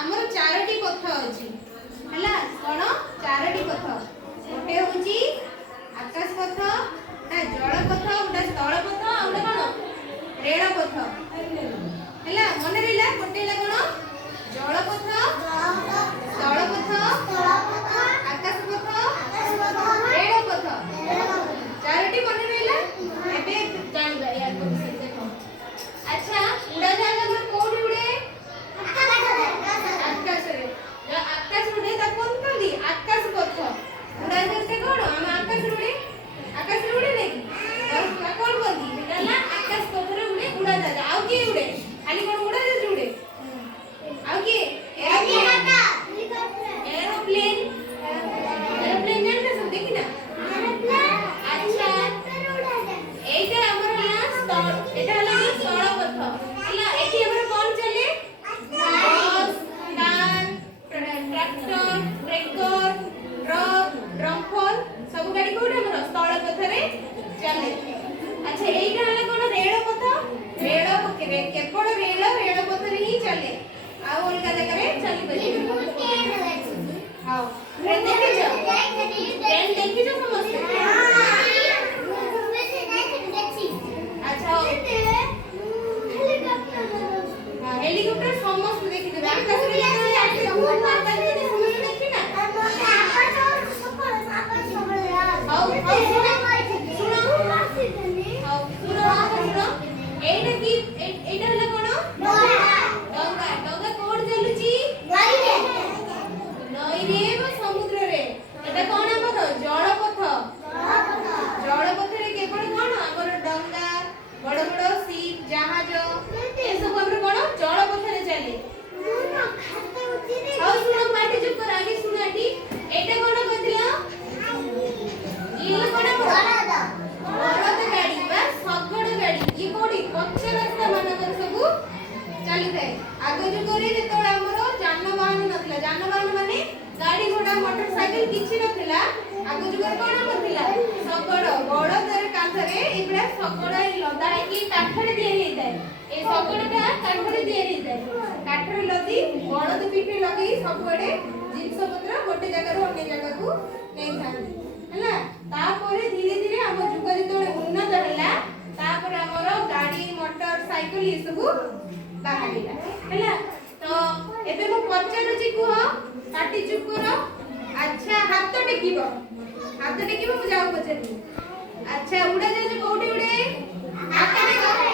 हमर चारोटी पथ अछि हला कोन चारोटी पथ ओटे होची आकाश पथ ना जल पथ उडा स्थल पथ आ उडा कोन रेल पथ हला मन रेला कोटेला कोन जल पथ स्थल पथ आकाश पथ रेल पथ चारोटी मन रेला एबे जानबा यार को देखो अच्छा उडा जागा में कोठी उडे आकाश रे आकाश उडे ता कोन कली आकाश पथ उडा जते कोन हम आकाश उडे नहीं ता कोन बोली बेटा आकाश पथ रे उडे उडा जा आउ की उडे खाली कोन उडा जा उडे आउ की एरोप्लेन जानते सब देखी ना अच्छा एटा हमर ना स्टॉप एटा हला स्थल पथ हला एठी हमर कोन चले bus car tractor tractor truck dumper सब गाड़ी कोड हमर स्थल पथ रे चले अच्छा एटा हला कोन रेल पथ केवल रेल पथ रे ही चले आ ओलका जगह रे चली बजे हां ट्रेन देखि जो समझते अच्छा हेलीकॉप्टर समस्त देखि देबे आकाश रे आके बहुत आकाश रे समस्त देखि ना सुनो एटा की एटा हला कोन डंगा कोड चलुची नई रे समुद्र रे एटा कोन हमर जल पथ रे केवल कोन हमर डंगा बड़ बड़ शिप जहाज ए सब हमर कोन जल पथ रे चले हां सुनो पाटी चुप कर आगे सुनो आटी एटा कोन कहतिला ये कोन बरद गाड़ी बा सगड़ गाड़ी ये कोडी पक्ष रास्ता मानकर सब चली थाए आगो जो करे जेतोड़ हमर जानवाहन नथिला जानवाहन माने गाड़ी घोड़ा मोटरसाइकिल किछि नथिला आगो जो करे कोन करथिला सगड़ बड़द रे कांथरे इबडा सगड़ लदा की काठरे दिए हेइताय ए सगड़टा काठरे दिए हेइताय काठरे लदी बड़द पिठे लगई सबगडे जिंस पत्र गोटे जगह रो अन्य जगह को नै थांती हला तापरे धीरे धीरे हम जुग जेतोळे उन्नत हला तापर हमर गाड़ी मोटर साइकिल ई सब बाहारिला हला तो एबे मो पचारुची कुह काटी चुप करो अच्छा हाथ टेकिबो मु जाऊ पचारु अच्छा उडा जे कोठी उडे हाथ टेको